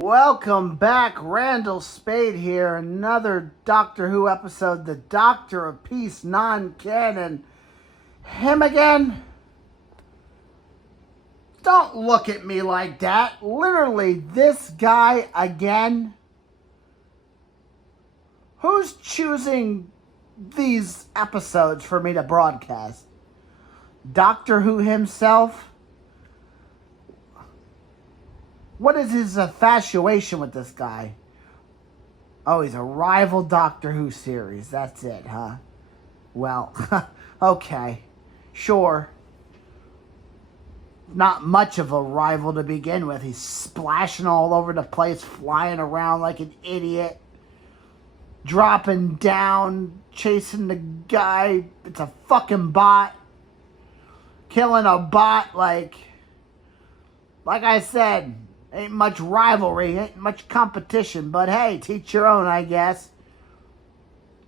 Welcome back, Randal Spade here. Another Doctor Who episode, the Doctor of Peace, non-canon. Him again? Don't look at me like that. Literally, this guy again? Who's choosing these episodes for me to broadcast? Doctor Who himself? What is his infatuation with this guy? Oh, he's a rival Doctor Who series. That's it, huh? Well, okay. Sure. Not much of a rival to begin with. He's splashing all over the place, flying around like an idiot. Dropping down, chasing the guy. It's a fucking bot. Killing a bot like I said. Ain't much rivalry, ain't much competition, but hey, teach your own, I guess.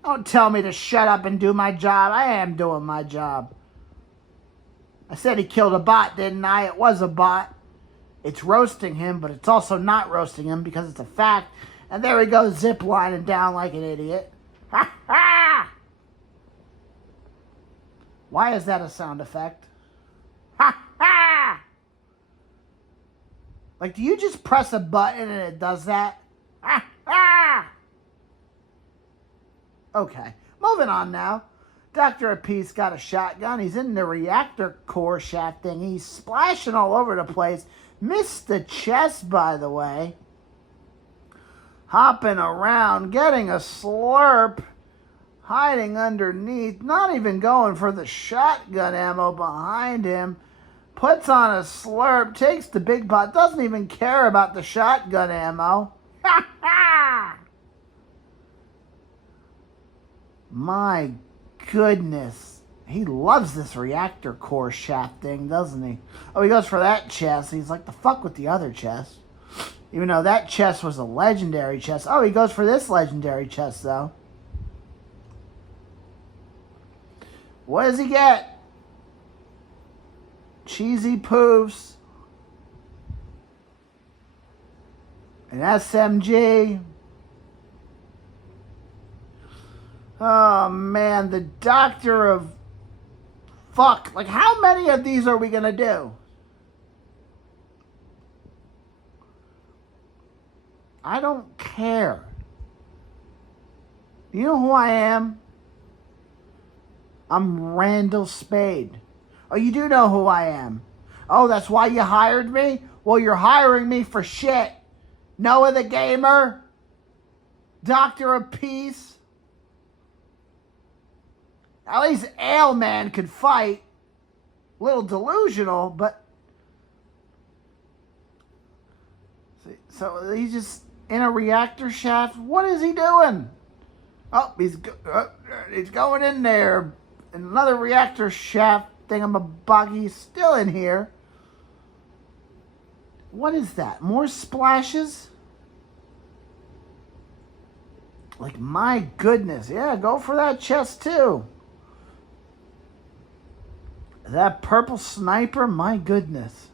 Don't tell me to shut up and do my job. I am doing my job. I said he killed a bot, didn't I? It was a bot. It's roasting him, but it's also not roasting him because it's a fact. And there he goes, zip-lining down like an idiot. Ha ha! Why is that a sound effect? Ha ha! Like, do you just press a button and it does that? Ah, ah! Okay, moving on now. Doctor of Peace got a shotgun. He's in the reactor core shaft thing. He's splashing all over the place. Missed the chest, by the way. Hopping around, getting a slurp. Hiding underneath. Not even going for the shotgun ammo behind him. Puts on a slurp, takes the big pot, doesn't even care about the shotgun ammo. Ha ha! My goodness. He loves this reactor core shaft thing, doesn't he? Oh, he goes for that chest. He's like, the fuck with the other chest. Even though that chest was a legendary chest. Oh, he goes for this legendary chest, though. What does he get? Cheesy poofs, an SMG. Oh man, the Doctor of fuck. Like, how many of these are we gonna do? I don't care. You know who I am? I'm Randal Spade. Oh, you do know who I am. Oh, that's why you hired me? Well, you're hiring me for shit. Noah the Gamer? Doctor of Peace? At least Ailman could fight. A little delusional, but... So he's just in a reactor shaft? What is he doing? Oh, he's going in there. In another reactor shaft. Thingamaboggy still in here. What is that? More splashes? Like, my goodness. Yeah, go for that chest too. That purple sniper, my goodness.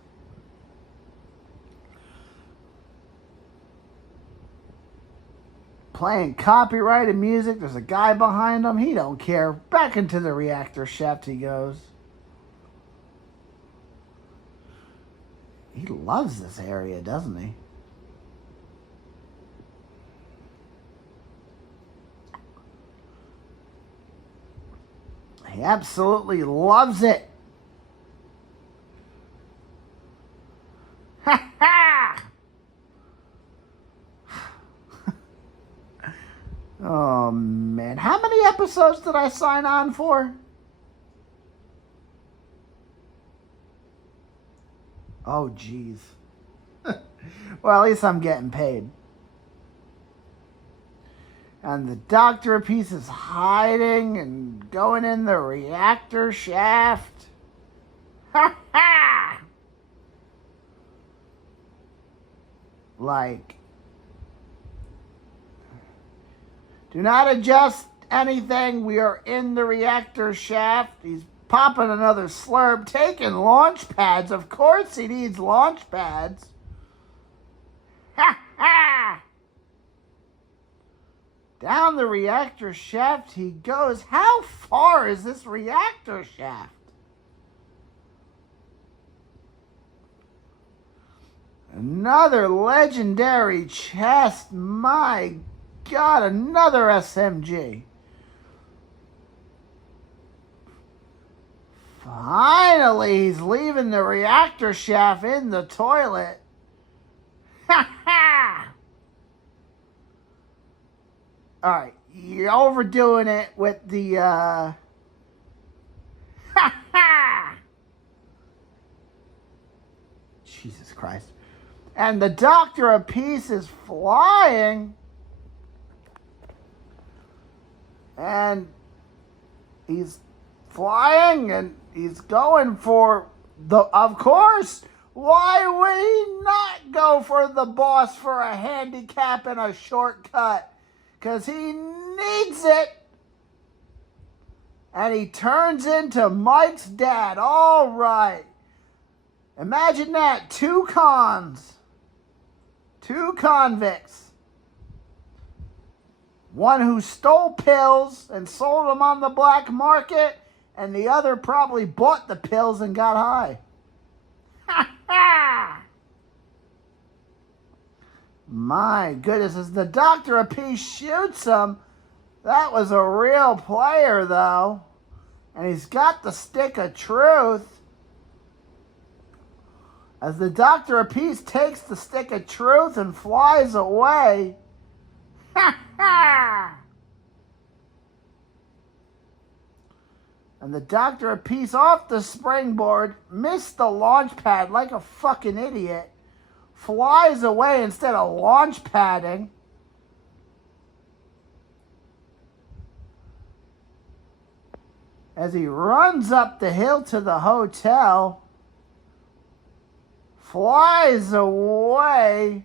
Playing copyrighted music. There's a guy behind him. He don't care. Back into the reactor shaft he goes. He loves this area, doesn't he? He absolutely loves it. Ha ha! Oh, man. How many episodes did I sign on for? Oh, jeez. Well, at least I'm getting paid. And the Doctor of Peace is hiding and going in the reactor shaft. Ha ha! Like, do not adjust anything. We are in the reactor shaft. He's popping another slurp, taking launch pads. Of course he needs launch pads. Ha ha! Down the reactor shaft he goes. How far is this reactor shaft? Another legendary chest. My God, another SMG. Finally, he's leaving the reactor shaft in the toilet. Ha ha! Alright, you're overdoing it with the, ha ha! Jesus Christ. And the Doctor of Peace is flying. And he's flying and he's going for the, of course, why would he not go for the boss for a handicap and a shortcut? Because he needs it. And he turns into Mike's dad. All right. Imagine that. Two cons. Two convicts. One who stole pills and sold them on the black market, and the other probably bought the pills and got high. Ha ha! My goodness, as the Doctor of Peace shoots him, that was a real player, though. And he's got the stick of truth. As the Doctor of Peace takes the stick of truth and flies away. Ha ha! And the Doctor of Peace off the springboard, missed the launch pad like a fucking idiot, flies away instead of launch padding. As he runs up the hill to the hotel, flies away.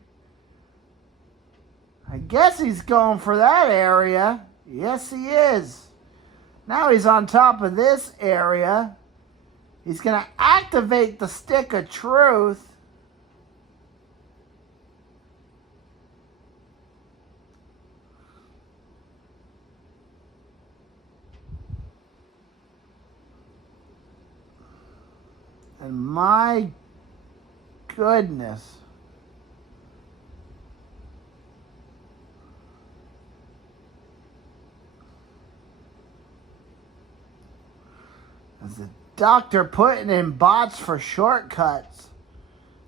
I guess he's going for that area. Yes, he is. Now he's on top of this area. He's going to activate the stick of truth. And my goodness. As the Doctor putting in bots for shortcuts.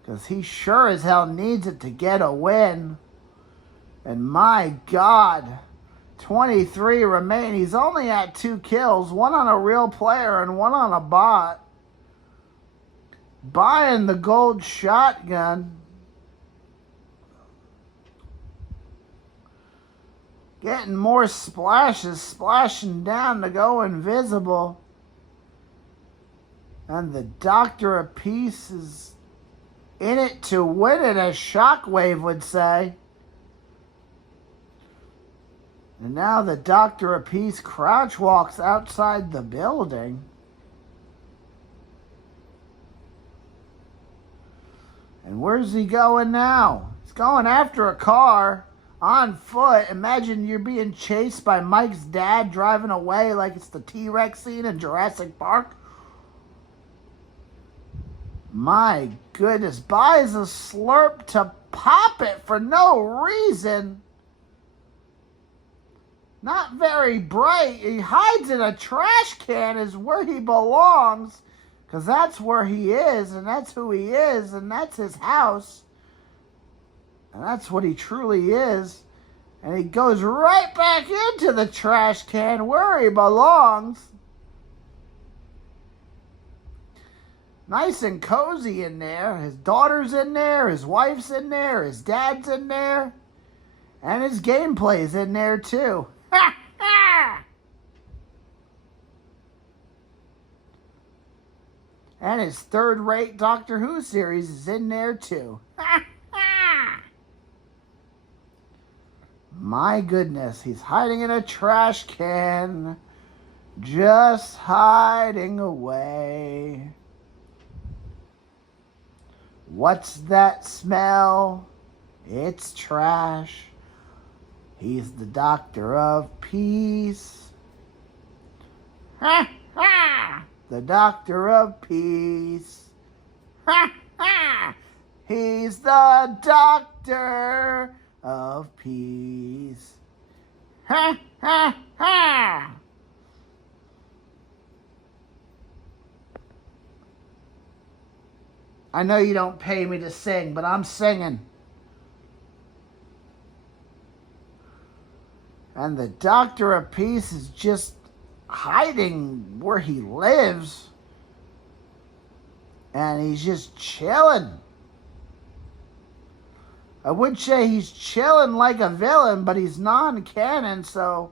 Because he sure as hell needs it to get a win. And my God. 23 remain. He's only at 2 kills. One on a real player and one on a bot. Buying the gold shotgun. Getting more splashes. Splashing down to go invisible. And the Doctor of Peace is in it to win it, as Shockwave would say. And now the Doctor of Peace crouch walks outside the building. And where's he going now? He's going after a car on foot. Imagine you're being chased by Mike's dad driving away like it's the T-Rex scene in Jurassic Park. My goodness, buys a slurp to pop it for no reason. Not very bright. He hides in a trash can is where he belongs. Because that's where he is, and that's who he is, and that's his house. And that's what he truly is. And he goes right back into the trash can where he belongs. Nice and cozy in there. His daughter's in there, his wife's in there, his dad's in there. And his gameplay's in there too. Ha ha! And his third-rate Doctor Who series is in there too. Ha ha! My goodness, he's hiding in a trash can. Just hiding away. What's that smell? It's trash. He's the Doctor of Peace. Ha ha! The Doctor of Peace. Ha ha! He's the Doctor of Peace. Ha ha ha! I know you don't pay me to sing, but I'm singing. And the Doctor of Peace is just hiding where he lives. And he's just chilling. I would say he's chilling like a villain, but he's non-canon, so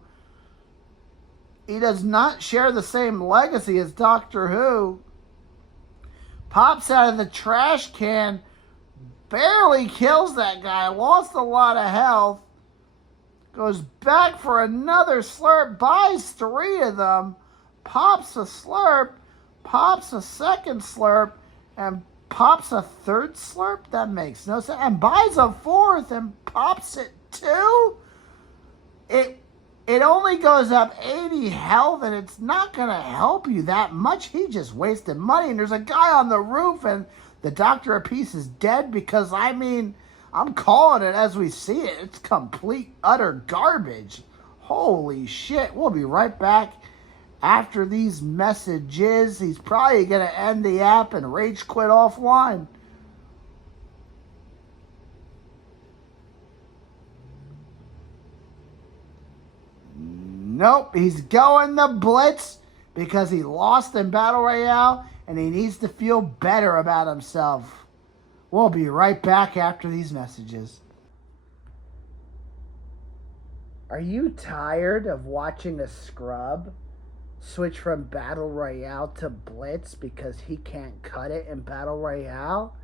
he does not share the same legacy as Doctor Who. Pops out of the trash can, barely kills that guy, lost a lot of health, goes back for another slurp, buys 3 of them, pops a slurp, pops a second slurp, and pops a third slurp? That makes no sense. And buys a 4th and pops it too? It only goes up 80 health, and it's not going to help you that much. He just wasted money. And there's a guy on the roof, and the Doctor of Peace is dead because, I mean, I'm calling it as we see it. It's complete, utter garbage. Holy shit. We'll be right back after these messages. He's probably going to end the app and rage quit offline. Nope, he's going the Blitz because he lost in Battle Royale and he needs to feel better about himself. We'll be right back after these messages. Are you tired of watching a scrub switch from Battle Royale to Blitz because he can't cut it in Battle Royale?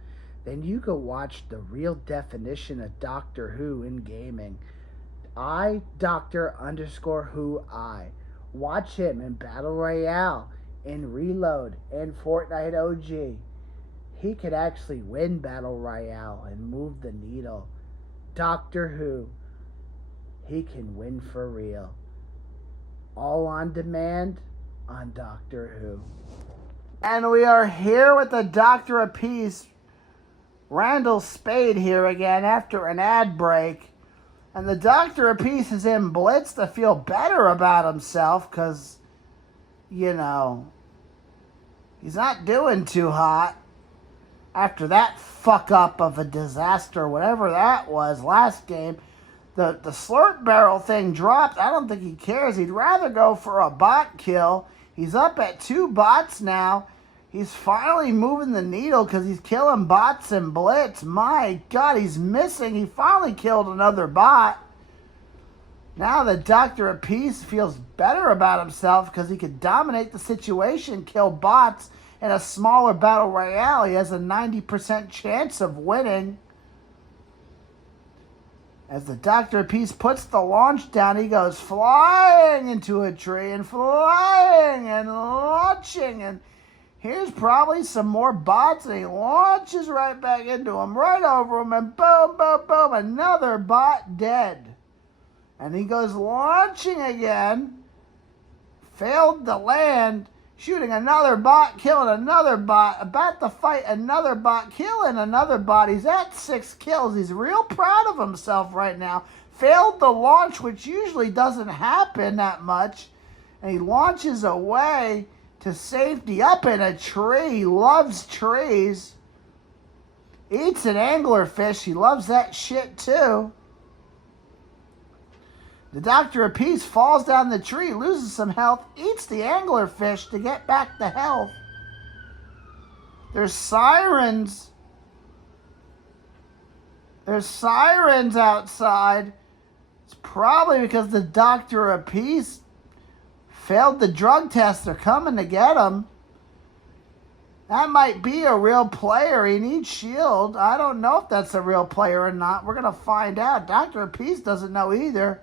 Then you go watch the real definition of Doctor Who in gaming. I-Doctor_Who-I. Watch him in Battle Royale, in Reload, in Fortnite OG. He could actually win Battle Royale and move the needle. Doctor Who. He can win for real. All on demand on Doctor Who. And we are here with the Doctor of Peace, Randal Spade, here again after an ad break. And the Doctor of Peace is in Blitz to feel better about himself because, you know, he's not doing too hot after that fuck up of a disaster, whatever that was last game. The slurp barrel thing dropped. I don't think he cares. He'd rather go for a bot kill. He's up at 2 bots now. He's finally moving the needle because he's killing bots in Blitz. My God, he's missing. He finally killed another bot. Now the Doctor of Peace feels better about himself because he could dominate the situation, kill bots in a smaller Battle Royale. He has a 90% chance of winning. As the Doctor of Peace puts the launch down, he goes flying into a tree and flying and launching. And here's probably some more bots, and he launches right back into them, right over them, and boom, boom, boom, another bot dead. And he goes launching again, failed to land, shooting another bot, killing another bot, about to fight another bot, killing another bot. He's at 6 kills. He's real proud of himself right now. Failed the launch, which usually doesn't happen that much, and he launches away to safety up in a tree. He loves trees. Eats an anglerfish. He loves that shit too. The Doctor of Peace falls down the tree, loses some health, eats the anglerfish to get back the health. There's sirens. There's sirens outside. It's probably because the Doctor of Peace failed the drug test. They're coming to get him. That might be a real player. He needs shield. I don't know if that's a real player or not. We're going to find out. Doctor of Peace doesn't know either.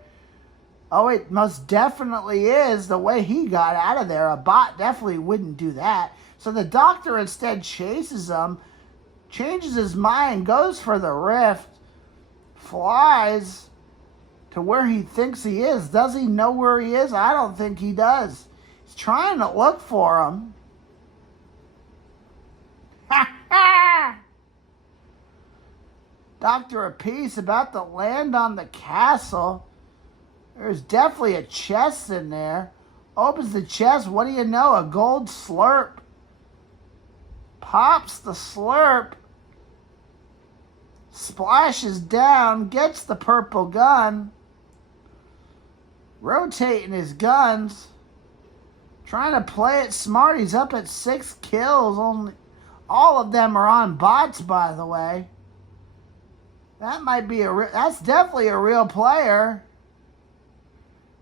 Oh, it most definitely is. The way he got out of there, a bot definitely wouldn't do that. So the Doctor instead chases him, changes his mind, goes for the rift, flies to where he thinks he is. Does he know where he is? I don't think he does. He's trying to look for him. Ha ha! Doctor Apiece about to land on the castle. There's definitely a chest in there. Opens the chest. What do you know? A gold slurp. Pops the slurp. Splashes down. Gets the purple gun. Rotating his guns. Trying to play it smart. He's up at 6 kills. Only all of them are on bots, by the way. That might be that's definitely a real player.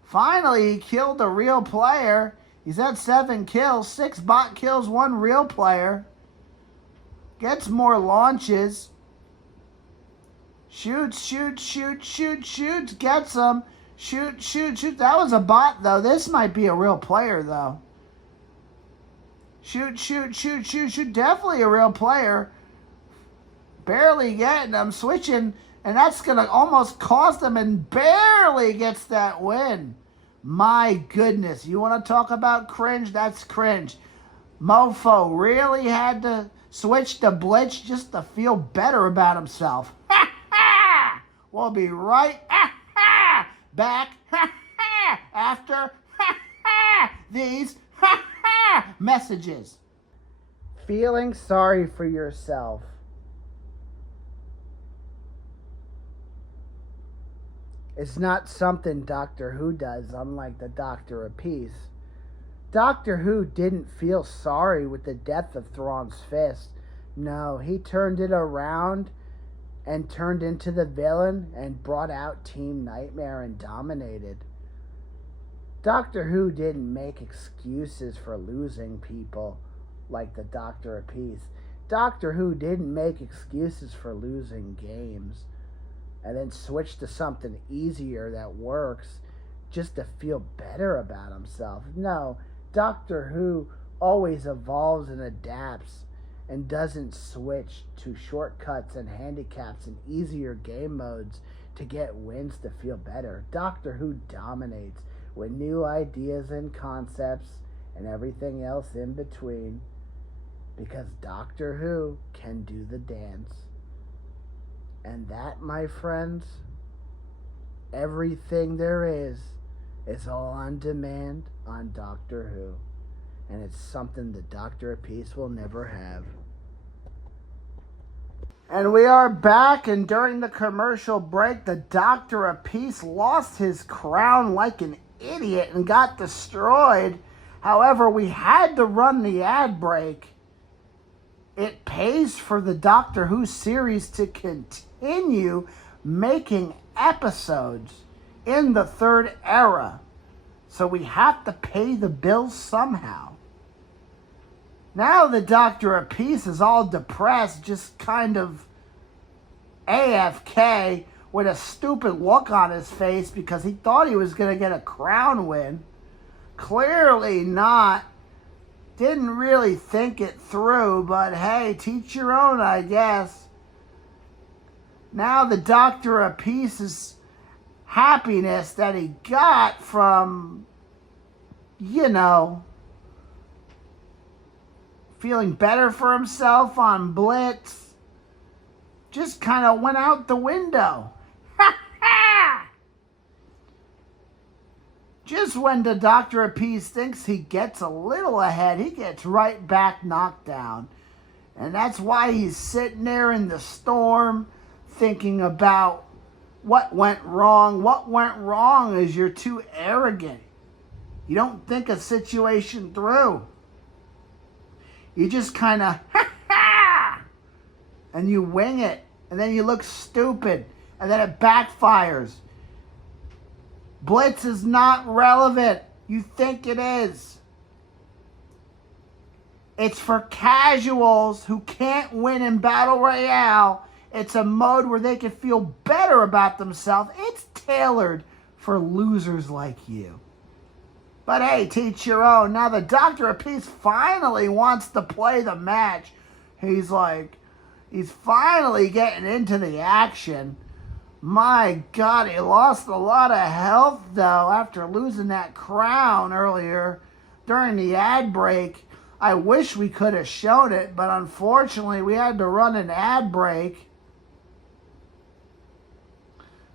Finally, he killed a real player. He's at 7 kills. 6 bot kills, 1 real player. Gets more launches. Shoots, shoots, shoots, shoots, shoots. Gets them. Shoot, shoot, shoot. That was a bot, though. This might be a real player, though. Shoot, shoot, shoot, shoot, shoot. Definitely a real player. Barely getting them. Switching. And that's going to almost cost them, and barely gets that win. My goodness. You want to talk about cringe? That's cringe. Mofo really had to switch to Blitz just to feel better about himself. Ha ha! We'll be right back after these messages. Feeling sorry for yourself. It's not something Doctor Who does, unlike the Doctor Apiece. Doctor Who didn't feel sorry with the death of Thrawn's fist. No, he turned it around and turned into the villain and brought out Team Nightmare and dominated. Doctor Who didn't make excuses for losing people like the Doctor Apiece. Doctor Who didn't make excuses for losing games and then switch to something easier that works just to feel better about himself. No, Doctor Who always evolves and adapts and doesn't switch to shortcuts and handicaps and easier game modes to get wins to feel better. Doctor Who dominates with new ideas and concepts and everything else in between because Doctor Who can do the dance. And that, my friends, everything there is all on demand on Doctor Who. And it's something that Dr. Apiece will never have. And we are back, and during the commercial break, the Dr. Apiece lost his crown like an idiot and got destroyed. However, we had to run the ad break. It pays for the Doctor Who series to continue making episodes in the third era. So we have to pay the bills somehow. Now the Dr. Apiece is all depressed, just kind of AFK with a stupid look on his face because he thought he was going to get a crown win. Clearly not. Didn't really think it through, but hey, teach your own, I guess. Now the Dr. Apiece's happiness that he got from, feeling better for himself on Blitz just kind of went out the window. Ha ha! Just when the Dr. Apiece thinks he gets a little ahead, he gets right back knocked down. And that's why he's sitting there in the storm thinking about what went wrong. What went wrong is you're too arrogant. You don't think a situation through. You just kind of, ha ha! And you wing it. And then you look stupid. And then it backfires. Blitz is not relevant. You think it is. It's for casuals who can't win in Battle Royale. It's a mode where they can feel better about themselves. It's tailored for losers like you. But hey, teach your own. Now the Dr. Apiece finally wants to play the match. He's finally getting into the action. My God, he lost a lot of health, though, after losing that crown earlier during the ad break. I wish we could have shown it, but unfortunately, we had to run an ad break.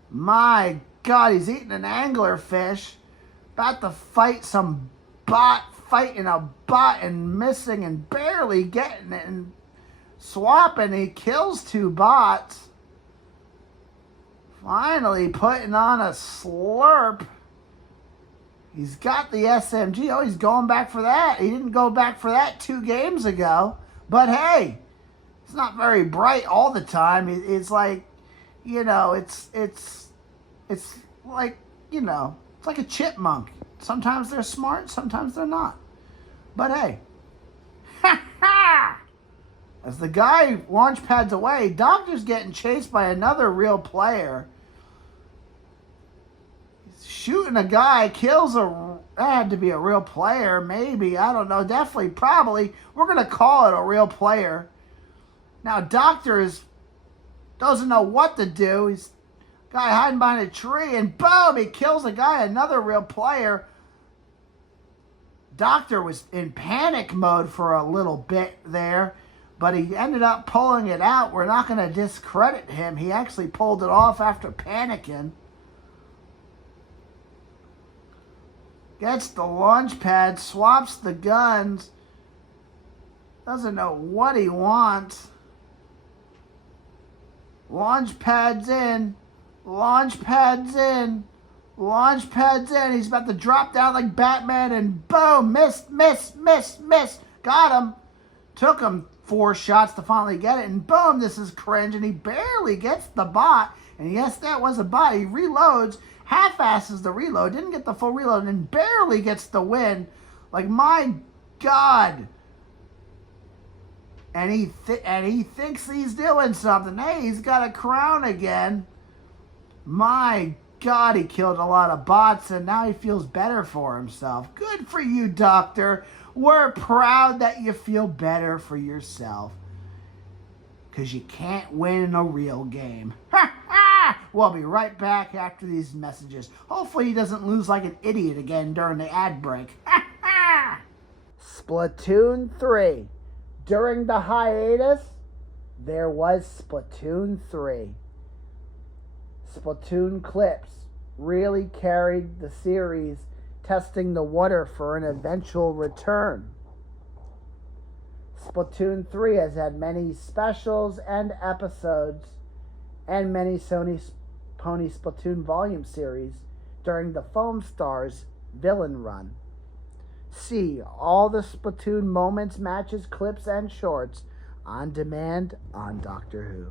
My God, he's eating an anglerfish. About to fight some bot, fighting a bot and missing and barely getting it and swapping. He kills 2 bots. Finally putting on a slurp. He's got the SMG. Oh, he's going back for that. He didn't go back for that 2 games ago. But hey, it's not very bright all the time. It's like, you know, it's like, you know, it's like a chipmunk. Sometimes they're smart, sometimes they're not. But hey, as the guy launch pads away, Doctor's getting chased by another real player. He's shooting a guy, kills that had to be a real player, maybe, I don't know, definitely, probably. We're going to call it a real player. Now, Doctor doesn't know what to do. He's guy hiding behind a tree, and boom, he kills a guy, another real player. Doctor was in panic mode for a little bit there, but he ended up pulling it out. We're not going to discredit him. He actually pulled it off after panicking. Gets the launch pad, swaps the guns. Doesn't know what he wants. Launch pads in. Launch pads in. Launch pads in. He's about to drop down like Batman and boom. Missed. Got him. Took him 4 shots to finally get it. And boom, this is cringe. And he barely gets the bot. And yes, that was a bot. He reloads. Half-asses the reload. Didn't get the full reload. And barely gets the win. Like, my God. And he thinks he's doing something. Hey, he's got a crown again. My God, he killed a lot of bots, and now he feels better for himself. Good for you, Doctor. We're proud that you feel better for yourself. Because you can't win in a real game. Ha ha! We'll be right back after these messages. Hopefully he doesn't lose like an idiot again during the ad break. Ha ha! Splatoon 3. During the hiatus, there was Splatoon 3. Splatoon clips really carried the series, testing the water for an eventual return. Splatoon 3 has had many specials and episodes and many Sony Pony Splatoon volume series during the Foam Stars villain run. See all the Splatoon moments, matches, clips, and shorts on demand on Doctor Who.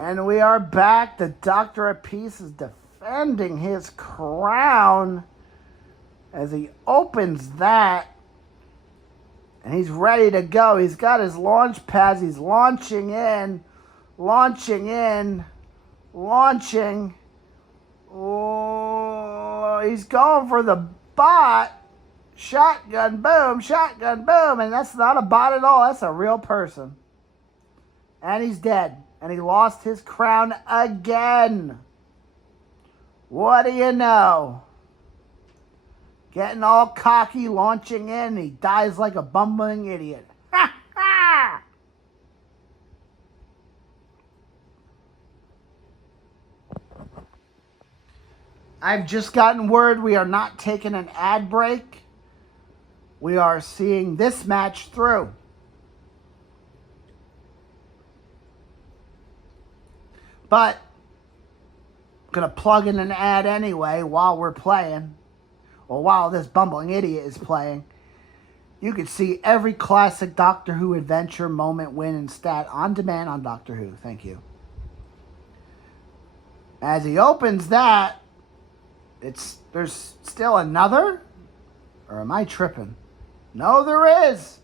And we are back. The Doctor of Peace is defending his crown as he opens that. And he's ready to go. He's got his launch pads. He's launching in. Oh, he's going for the bot. Shotgun boom. And that's not a bot at all. That's a real person. And he's dead. And he lost his crown again. What do you know? Getting all cocky, launching in. He dies like a bumbling idiot. Ha ha! I've just gotten word we are not taking an ad break. We are seeing this match through. But I'm going to plug in an ad anyway while we're playing. Or while this bumbling idiot is playing. You can see every classic Doctor Who adventure, moment, win, and stat on demand on Doctor Who. Thank you. As he opens that, there's still another? Or am I tripping? No, there is.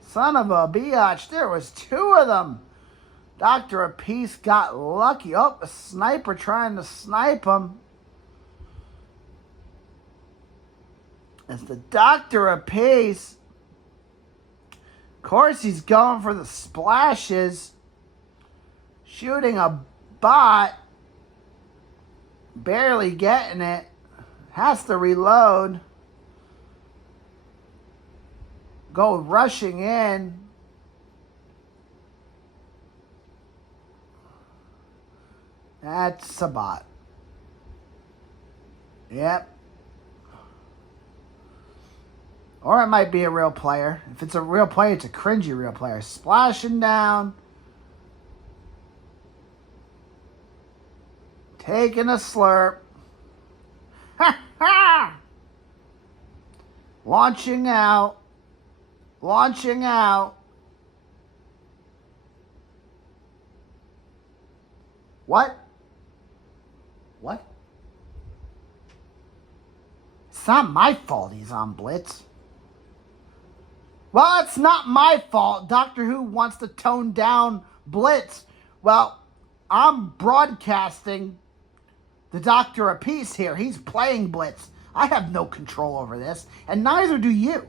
Son of a biatch. There was 2 of them. Doctor of Peace got lucky. Oh, a sniper trying to snipe him. As the Doctor of Peace, of course he's going for the splashes. Shooting a bot. Barely getting it. Has to reload. Go rushing in. That's a bot. Yep. Or it might be a real player. If it's a real player, it's a cringy real player. Splashing down. Taking a slurp. Ha ha! Launching out. Launching out. What? What? It's not my fault he's on Blitz. Well, it's not my fault. Doctor Who wants to tone down Blitz. Well, I'm broadcasting the Doctor a piece here. He's playing Blitz. I have no control over this, and neither do you.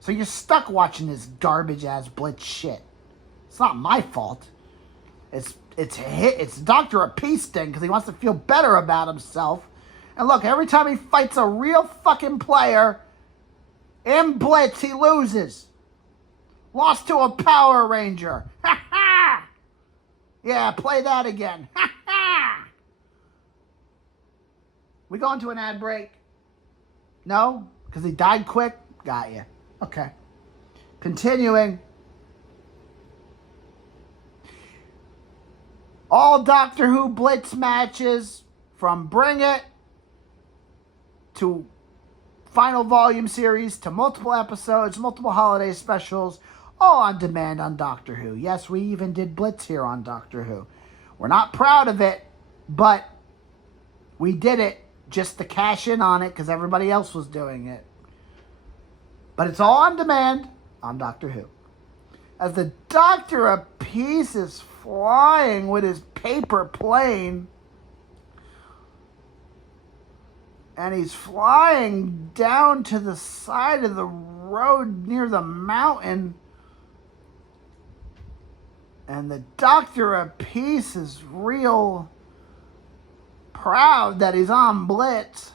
So you're stuck watching this garbage-ass Blitz shit. It's not my fault. It's Doctor a piece thing because he wants to feel better about himself. And look, every time he fights a real fucking player in Blitz, he loses. Lost to a Power Ranger. Ha ha! Yeah, play that again. Ha ha! We going to an ad break? No? Because he died quick? Got you. Okay. Continuing. All Doctor Who Blitz matches from Bring It to final volume series to multiple episodes, multiple holiday specials, all on demand on Doctor Who. Yes, we even did Blitz here on Doctor Who. We're not proud of it, but we did it just to cash in on it because everybody else was doing it. But it's all on demand on Doctor Who. As the Doctor a piece is flying with his paper plane, and he's flying down to the side of the road near the mountain. And the Doctor a piece is real proud that he's on Blitz.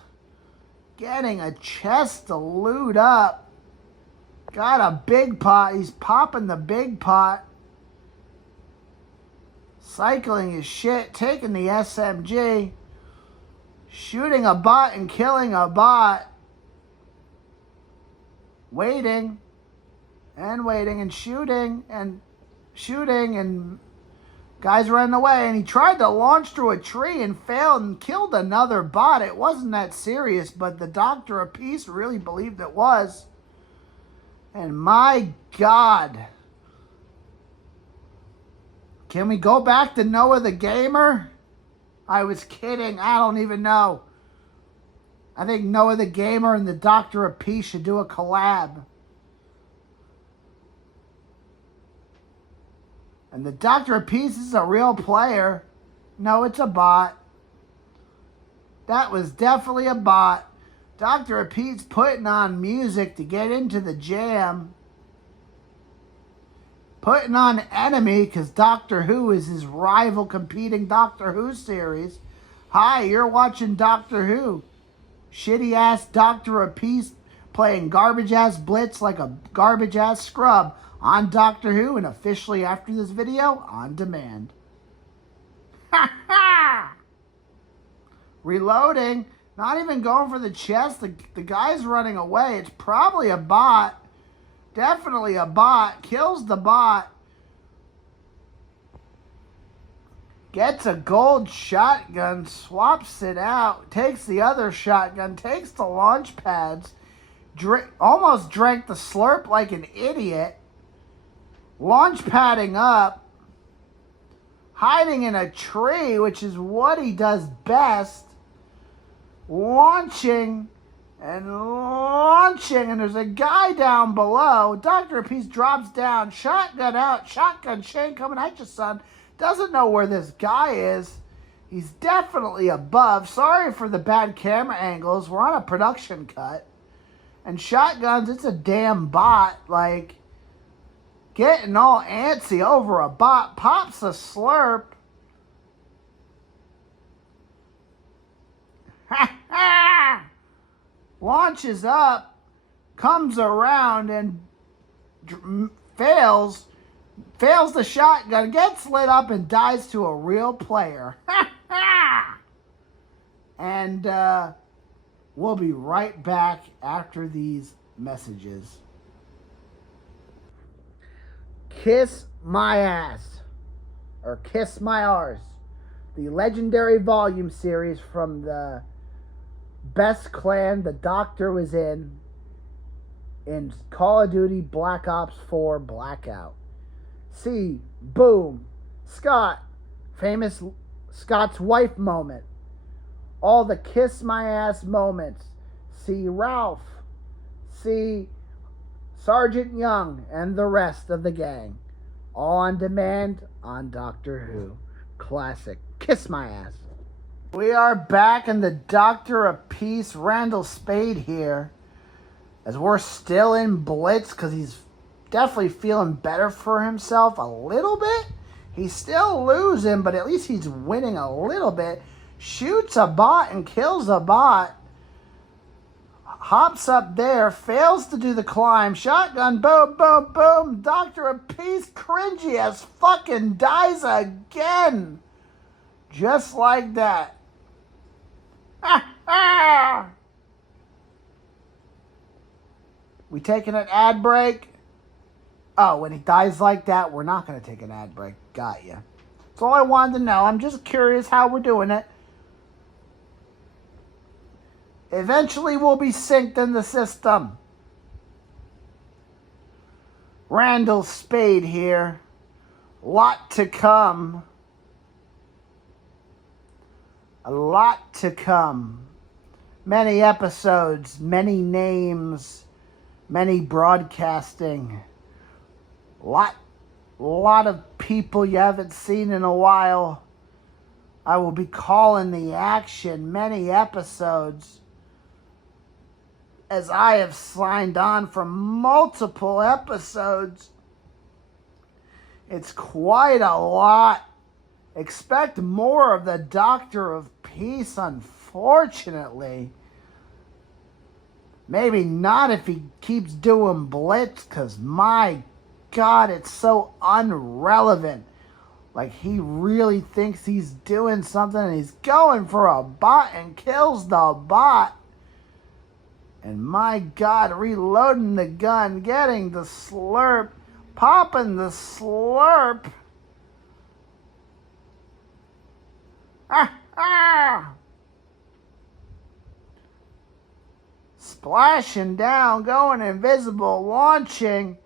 Getting a chest to loot up. Got a big pot. He's popping the big pot. Cycling his shit. Taking the SMG. Shooting a bot and killing a bot. Waiting. And waiting and shooting. And shooting. And guys running away. And he tried to launch through a tree and failed and killed another bot. It wasn't that serious. But the Doctor a piece really believed it was. And my God. Can we go back to Noah the Gamer? I was kidding. I don't even know. I think Noah the Gamer and the Doctor a piece should do a collab. And the Doctor a piece is a real player. No, it's a bot. That was definitely a bot. Doctor a piece putting on music to get into the jam. Putting on Enemy because Doctor Who is his rival competing Doctor Who series. Hi, you're watching Doctor Who. Shitty ass Doctor a piece playing garbage ass Blitz like a garbage ass scrub on Doctor Who and officially after this video on demand. Ha ha! Reloading. Not even going for the chest. The guy's running away. It's probably a bot. Definitely a bot. Kills the bot. Gets a gold shotgun. Swaps it out. Takes the other shotgun. Takes the launch pads. Almost drank the slurp like an idiot. Launch padding up. Hiding in a tree, which is what he does best. Launching and launching, and there's a guy down below. Doctor a piece drops down, shotgun out, shotgun chain coming at you, son. Doesn't know where this guy is. He's definitely above. Sorry for the bad camera angles. We're on a production cut. And shotguns, it's a damn bot. Like, getting all antsy over a bot. Pops a slurp. Launches up, comes around and fails the shotgun, gets lit up and dies to a real player. And we'll be right back after these messages. Kiss My Ass, or Kiss My Arse, the legendary volume series from the best clan the Doctor was in Call of Duty Black Ops 4 Blackout. See, boom, Scott, famous Scott's wife moment. All the Kiss My Ass moments. See Ralph. See Sergeant Young and the rest of the gang. All on demand on Doctor Who. Classic. Kiss My Ass. We are back in the Doctor of Peace, Randal Spade here. As we're still in Blitz because he's definitely feeling better for himself a little bit. He's still losing, but at least he's winning a little bit. Shoots a bot and kills a bot. Hops up there, fails to do the climb. Shotgun, boom, boom, boom. Doctor of Peace, cringy as fucking dies again. Just like that. We taking an ad break? Oh, when he dies like that, we're not going to take an ad break. Got ya. That's all I wanted to know. I'm just curious how we're doing it. Eventually, we'll be synced in the system. Randal Spade here. Lot to come. A lot to come. Many episodes, many names, many broadcasting. Lot of people you haven't seen in a while. I will be calling the action, many episodes, as I have signed on for multiple episodes. It's quite a lot. Expect more of the Doctor of Peace, unfortunately. Maybe not if he keeps doing Blitz, because my God, it's so unrelevant. Like, he really thinks he's doing something, and he's going for a bot and kills the bot. And my God, reloading the gun, getting the slurp, popping the slurp. Splashing down, going invisible, launching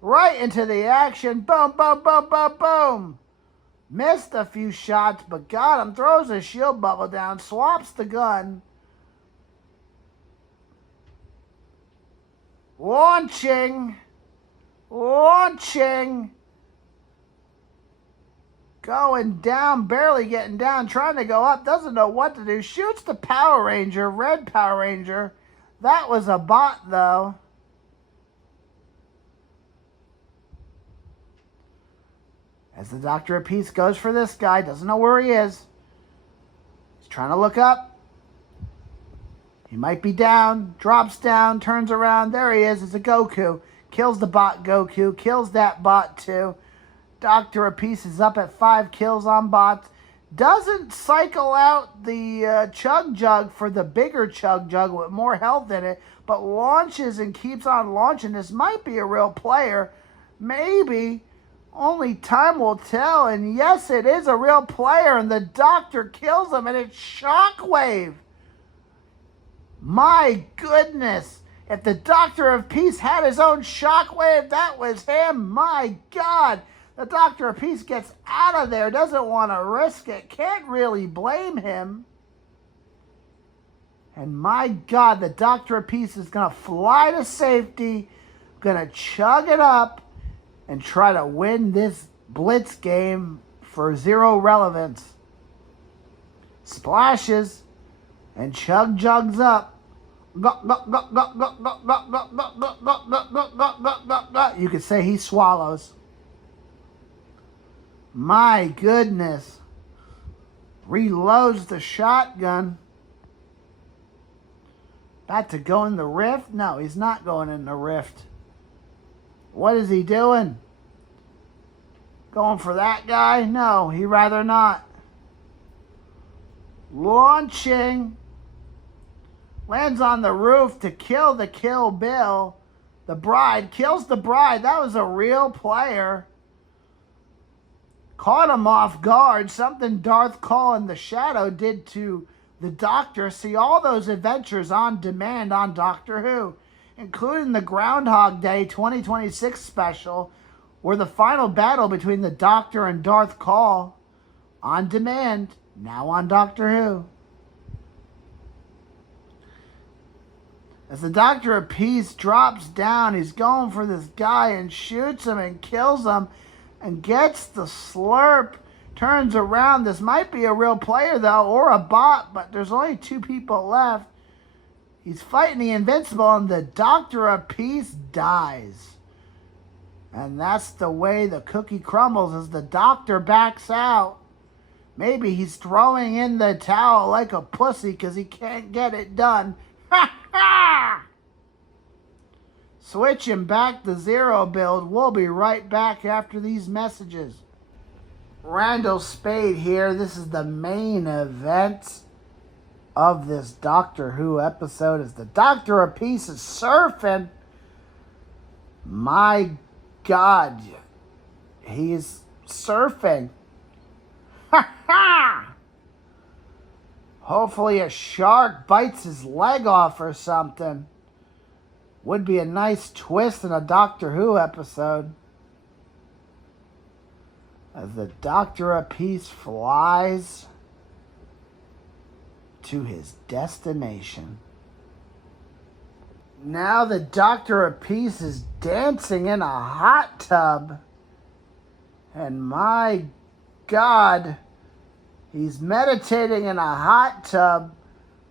right into the action. Boom, boom, boom, boom, boom. Missed a few shots, but got him. Throws a shield bubble down, swaps the gun. Launching. Going down, barely getting down, trying to go up, doesn't know what to do. Shoots the Power Ranger, red Power Ranger. That was a bot, though. As the Doctor of Peace goes for this guy, doesn't know where he is. He's trying to look up. He might be down, drops down, turns around. There he is. It's a Goku. Kills the bot Goku. Kills that bot too. Doctor of Peace is up at 5 kills on bots. Doesn't cycle out the Chug Jug for the bigger Chug Jug with more health in it, but launches and keeps on launching. This might be a real player. Maybe. Only time will tell. And yes, it is a real player, and the Doctor kills him, and it's Shockwave. My goodness. If the Doctor of Peace had his own Shockwave, that was him. My God. The Doctor of Peace gets out of there, doesn't want to risk it. Can't really blame him. And my God, the Doctor of Peace is going to fly to safety, going to chug it up, and try to win this Blitz game for 0 relevance. Splashes and Chug Jugs up. You could say he swallows. My goodness. Reloads the shotgun. About to go in the rift? No, he's not going in the rift. What is he doing? Going for that guy? No, he'd rather not. Launching. Lands on the roof to kill the Kill Bill. The bride. Kills the bride. That was a real player. Caught him off guard. Something Darth Call in the Shadow did to the Doctor. See all those adventures on demand on Doctor Who, including the Groundhog Day 2026 special, or the final battle between the Doctor and Darth Call, on demand, now on Doctor Who. As the Doctor of Peace drops down, he's going for this guy and shoots him and kills him and gets the slurp. Turns around. This might be a real player, though, or a bot, but there's only 2 people left. He's fighting the Invincible, and the Doctor of Peace dies. And that's the way the cookie crumbles as the Doctor backs out. Maybe he's throwing in the towel like a pussy because he can't get it done. Ha ha! Switching back to Zero build. We'll be right back after these messages. Randal Spade here. This is the main event of this Doctor Who episode as the Doctor of Peace is surfing. My God. He's surfing. Ha ha! Hopefully a shark bites his leg off or something. Would be a nice twist in a Doctor Who episode. As the Doctor of Peace flies to his destination. Now the Doctor of Peace is dancing in a hot tub. And my God, he's meditating in a hot tub.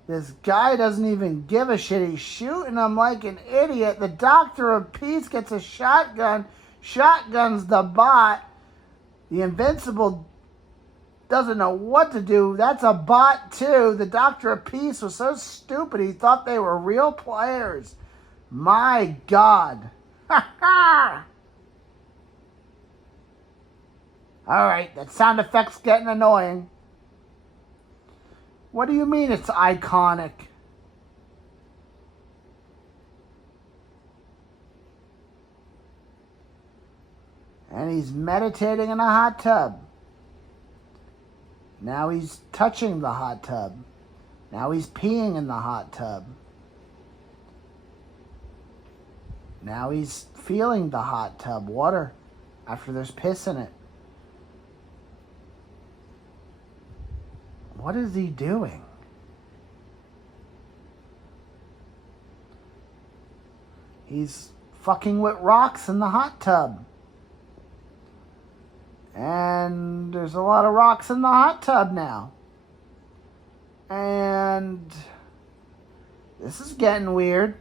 This guy doesn't even give a shit. He's shooting him like an idiot. The Doctor of Peace gets a shotgun. Shotguns the bot. The Invincible doesn't know what to do. That's a bot too. The Doctor of Peace was so stupid he thought they were real players. My God. Ha ha! Alright, that sound effect's getting annoying. What do you mean it's iconic? And he's meditating in a hot tub. Now he's touching the hot tub. Now he's peeing in the hot tub. Now he's feeling the hot tub water after there's piss in it. What is he doing? He's fucking with rocks in the hot tub. And there's a lot of rocks in the hot tub now. And this is getting weird.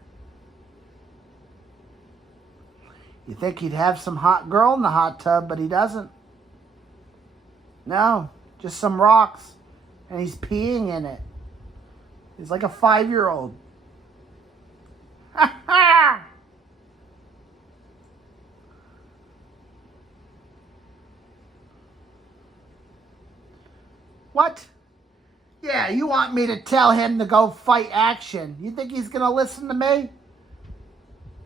You think he'd have some hot girl in the hot tub, but he doesn't. No, just some rocks. And he's peeing in it. He's like a 5-year-old. Ha ha! What? Yeah, you want me to tell him to go fight action. You think he's going to listen to me?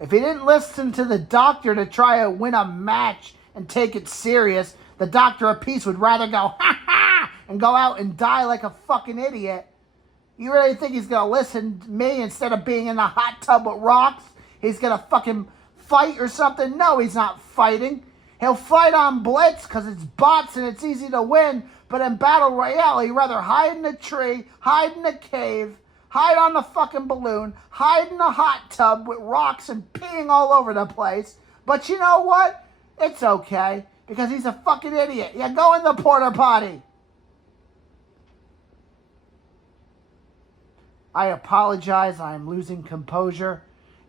If he didn't listen to the Doctor to try to win a match and take it serious, the Doctor of Peace would rather go, ha ha, and go out and die like a fucking idiot. You really think he's going to listen to me instead of being in the hot tub with rocks? He's going to fucking fight or something? No, he's not fighting. He'll fight on Blitz because it's bots and it's easy to win. But in Battle Royale, he'd rather hide in a tree, hide in a cave, hide on the fucking balloon, hide in a hot tub with rocks and peeing all over the place. But you know what? It's okay because he's a fucking idiot. Yeah, go in the porta potty. I apologize. I am losing composure.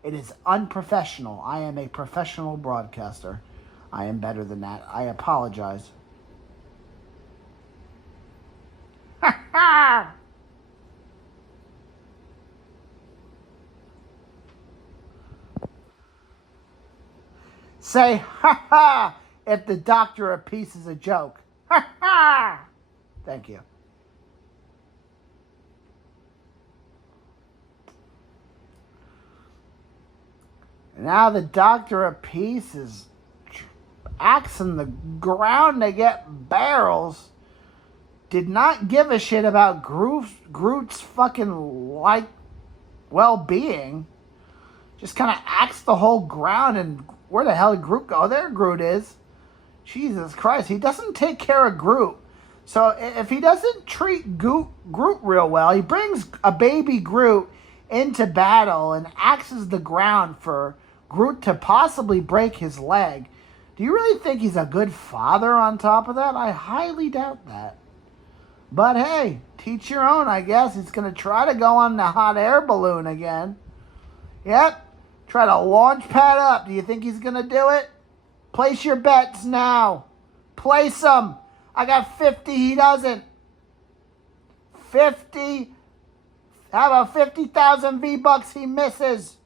It is unprofessional. I am a professional broadcaster. I am better than that. I apologize. Say ha ha if the Doctor of Peace is a joke. Ha ha! Thank you. Now the Doctor of Peace is axing the ground to get barrels. Did not give a shit about Groot's fucking well-being. Just kind of axed the whole ground, and where the hell did Groot go? There Groot is. Jesus Christ, he doesn't take care of Groot. So if he doesn't treat Groot real well, he brings a baby Groot into battle and axes the ground for Groot to possibly break his leg. Do you really think he's a good father on top of that? I highly doubt that. But hey, teach your own, I guess. He's going to try to go on the hot air balloon again. Yep. Try to launch pad up. Do you think he's going to do it? Place your bets now. Place them. I got 50. He doesn't. 50. How about 50,000 V-Bucks he misses?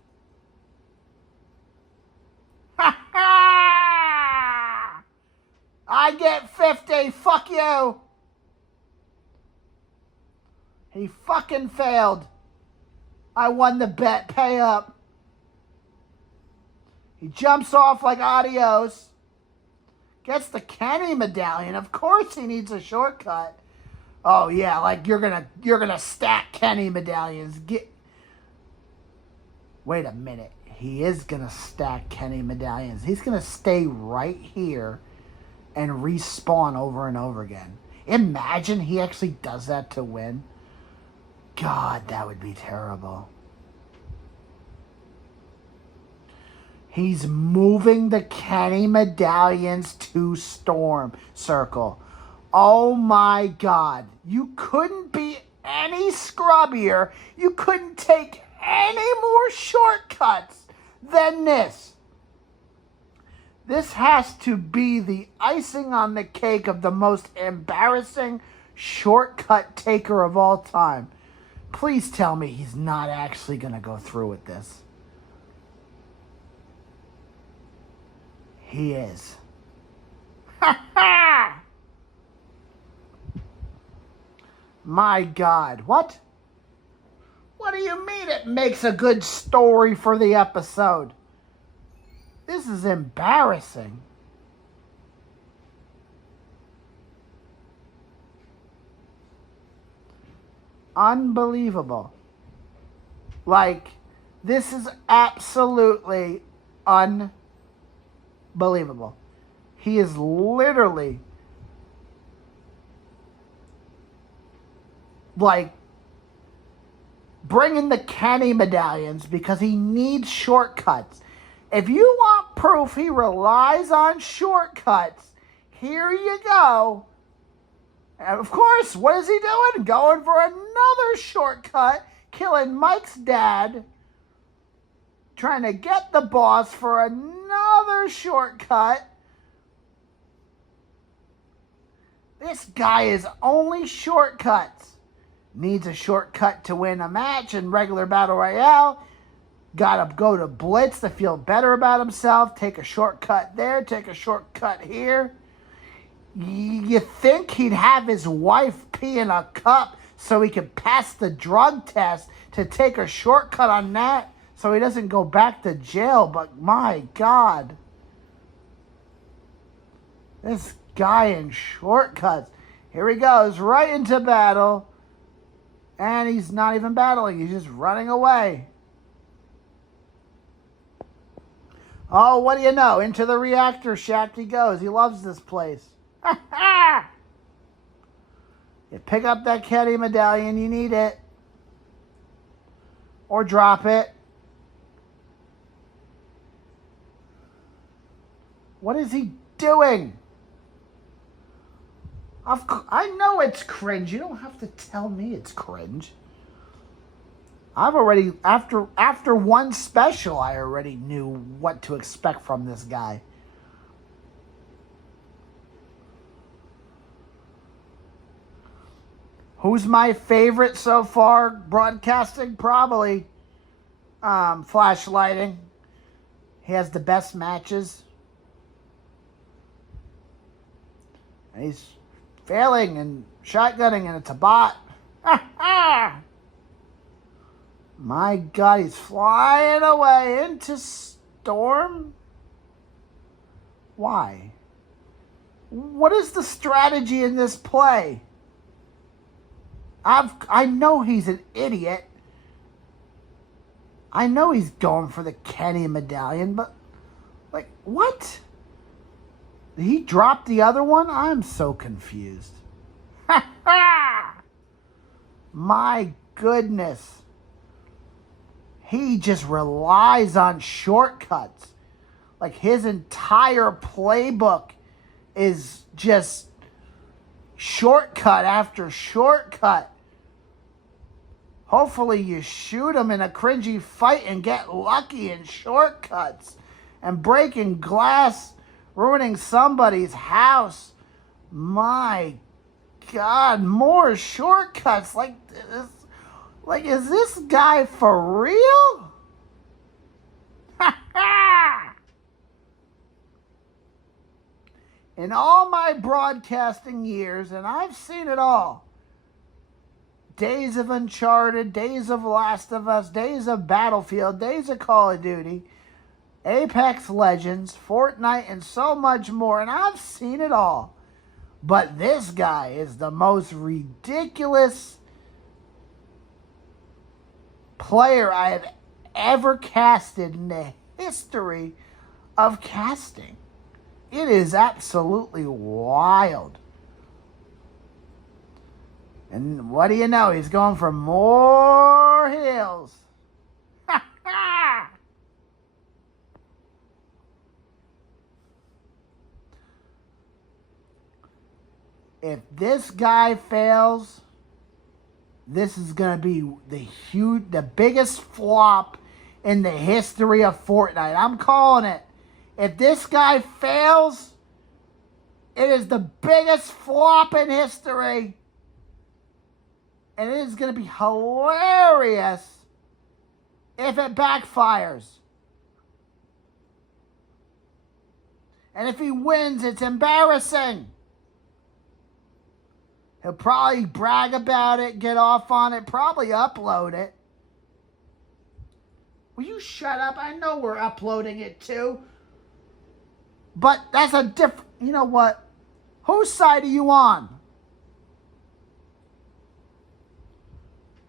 Ha ha! I get 50. Fuck you. He fucking failed. I won the bet. Pay up. He jumps off like adios. Gets the Kenny medallion. Of course he needs a shortcut. Oh yeah, like you're gonna stack Kenny medallions. Wait a minute. He is gonna stack Kenny medallions. He's gonna stay right here and respawn over and over again. Imagine he actually does that to win. God, that would be terrible. He's moving the Kenny medallions to Storm Circle. Oh my God. You couldn't be any scrubbier. You couldn't take any more shortcuts than this. This has to be the icing on the cake of the most embarrassing shortcut taker of all time. Please tell me he's not actually going to go through with this. He is. Ha ha! My God. What? What do you mean it makes a good story for the episode? This is embarrassing. Unbelievable. Like, this is absolutely unbelievable. He is literally like bringing the Kenny medallions because he needs shortcuts. If you want proof he relies on shortcuts, here you go. And of course, what is he doing? Going for another shortcut, killing Mike's dad, trying to get the boss for another shortcut. This guy is only shortcuts. Needs a shortcut to win a match in regular Battle Royale. Gotta go to Blitz to feel better about himself. Take a shortcut there, take a shortcut here. You think he'd have his wife pee in a cup so he could pass the drug test to take a shortcut on that so he doesn't go back to jail, but my God. This guy in shortcuts. Here he goes, right into battle. And he's not even battling, he's just running away. Oh, what do you know? Into the reactor shaft he goes. He loves this place. You pick up that Kenny medallion, you need it. Or drop it. What is he doing? I know it's cringe. You don't have to tell me it's cringe. I've already, after one special, I already knew what to expect from this guy. Who's my favorite so far broadcasting? Probably Flashlighting. He has the best matches. And he's failing and shotgunning, and it's a bot. My God, he's flying away into storm. Why? What is the strategy in this play? I know he's an idiot. I know he's going for the Kenny medallion, but like, what? Did he drop the other one? I'm so confused. My goodness. He just relies on shortcuts. Like, his entire playbook is just shortcut after shortcut. Hopefully you shoot him in a cringy fight and get lucky in shortcuts. And breaking glass, ruining somebody's house. My God, more shortcuts. Like, is this guy for real? In all my broadcasting years, and I've seen it all, days of Uncharted, days of Last of Us, days of Battlefield, days of Call of Duty, Apex Legends, Fortnite, and so much more, and I've seen it all. But this guy is the most ridiculous player I have ever casted in the history of casting. It is absolutely wild. And what do you know? He's going for more hills. If this guy fails, this is going to be the biggest flop in the history of Fortnite. I'm calling it. If this guy fails, it is the biggest flop in history. And it is going to be hilarious if it backfires. And if he wins, it's embarrassing. He'll probably brag about it, get off on it, probably upload it. Will you shut up? I know we're uploading it too. But that's a different... You know what? Whose side are you on?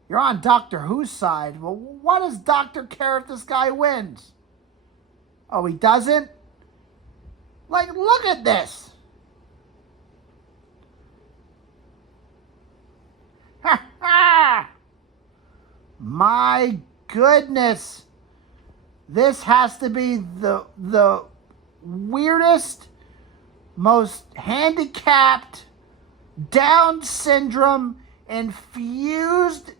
You're on Doctor Who's side. Well, what does Doctor care if this guy wins? Oh, he doesn't? Like, look at this. My goodness. This has to be the weirdest, most handicapped, Down syndrome infused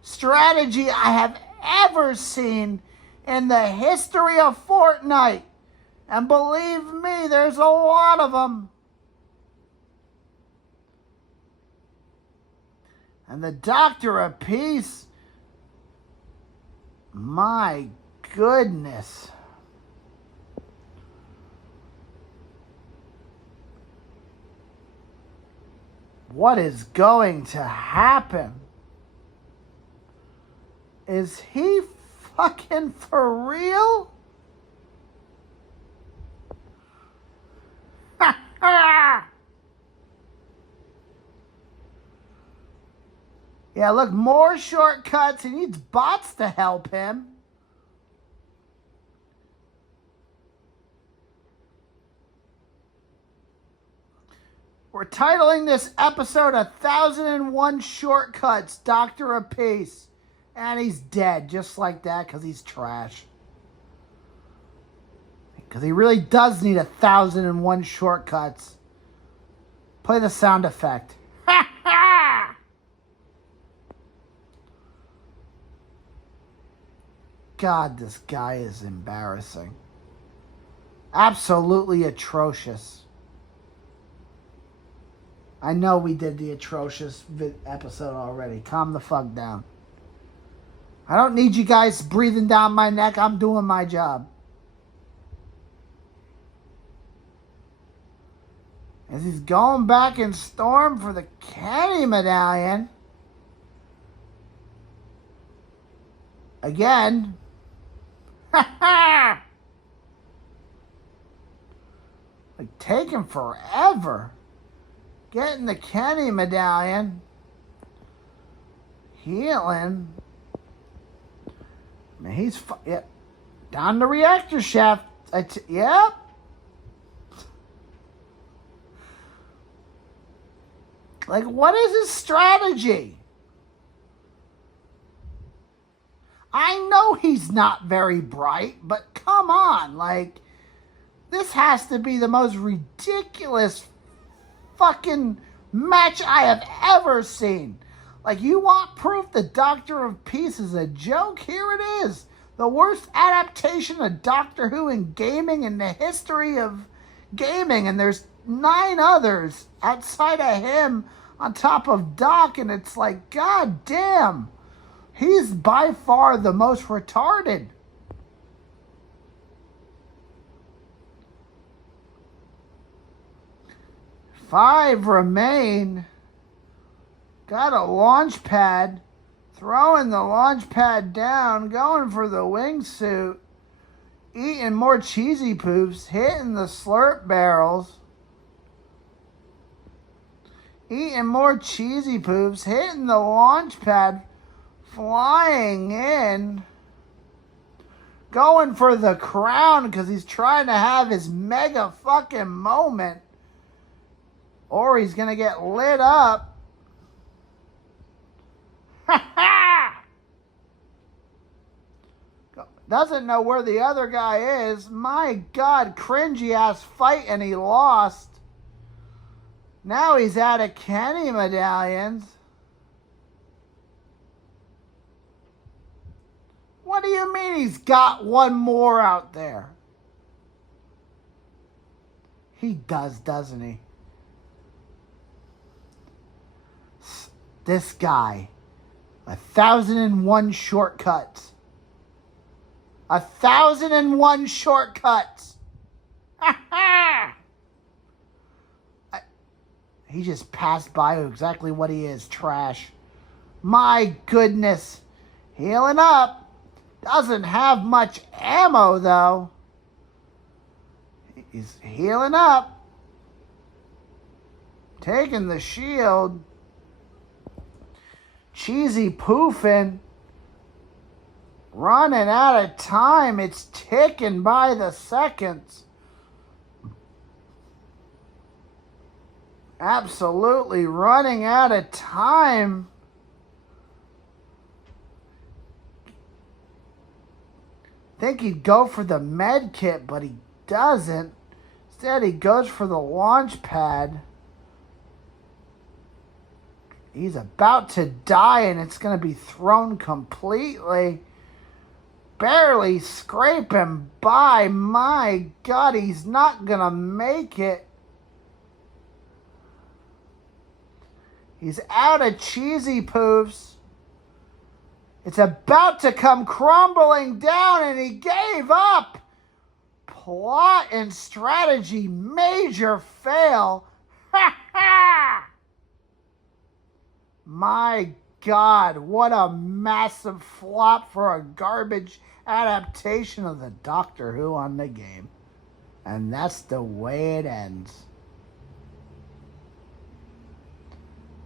strategy I have ever seen in the history of Fortnite. And believe me, there's a lot of them. And the Doctor of Peace, my goodness. What is going to happen? Is he fucking for real? Yeah, look, more shortcuts. He needs bots to help him. We're titling this episode 1001 Shortcuts, Doctor of Peace. And he's dead just like that because he's trash. Because he really does need 1001 shortcuts. Play the sound effect. God, this guy is embarrassing. Absolutely atrocious. I know we did the atrocious episode already. Calm the fuck down. I don't need you guys breathing down my neck. I'm doing my job. As he's going back in storm for the Kenny medallion. Again. Like taking forever. Getting the Kenny medallion. Healing. Man, he's yep. Down the reactor shaft. Yep. Like, what is his strategy? I know he's not very bright, but come on. Like, this has to be the most ridiculous fucking match I have ever seen. Like, you want proof the Doctor of Peace is a joke? Here it is. The worst adaptation of Doctor Who in gaming in the history of gaming. And there's 9 others outside of him on top of Doc. And it's like, god damn. He's by far the most retarded. Five remain. Got a launch pad. Throwing the launch pad down. Going for the wingsuit. Eating more cheesy poofs. Hitting the slurp barrels. Eating more cheesy poofs. Hitting the launch pad. Flying in. Going for the crown because he's trying to have his mega fucking moment. Or he's going to get lit up. Doesn't know where the other guy is. My God, cringy ass fight and he lost. Now he's out of Kenny medallions. What do you mean he's got one more out there? He does, doesn't he? This guy. 1,001 shortcuts. 1,001 shortcuts. He just passed by exactly what he is. Trash. My goodness. Healing up. Doesn't have much ammo, though. He's healing up. Taking the shield. Cheesy poofing. Running out of time. It's ticking by the seconds. Absolutely running out of time. Think he'd go for the med kit, but he doesn't. Instead, he goes for the launch pad. He's about to die, and it's going to be thrown completely. Barely scraping by. My God, he's not going to make it. He's out of cheesy poofs. It's about to come crumbling down, and he gave up. Plot and strategy, major fail. Ha ha! My God, what a massive flop for a garbage adaptation of the Doctor Who on the game. And that's the way it ends.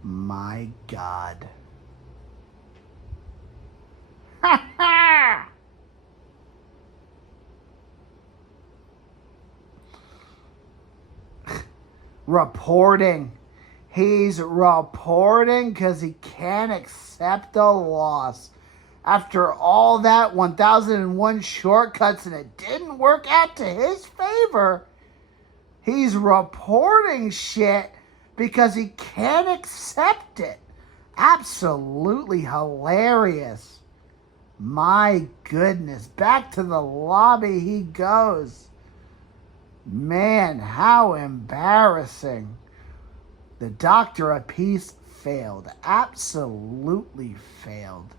My God. Ha ha! Reporting. He's reporting because he can't accept a loss. After all that 1,001 shortcuts and it didn't work out to his favor, he's reporting shit because he can't accept it. Absolutely hilarious. My goodness. Back to the lobby he goes. Man, how embarrassing. The Doctor of Peace failed. Absolutely failed.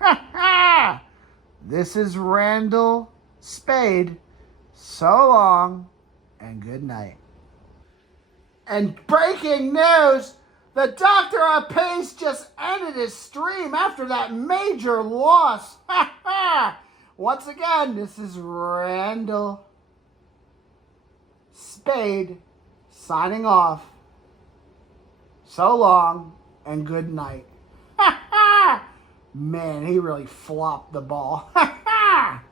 Ha ha! This is Randal Spade. So long and good night. And breaking news, the Doctor of Peace just ended his stream after that major loss. Ha ha! Once again, this is Randal Spade signing off. So long and good night. Ha ha! Man, he really flopped the ball. Ha ha!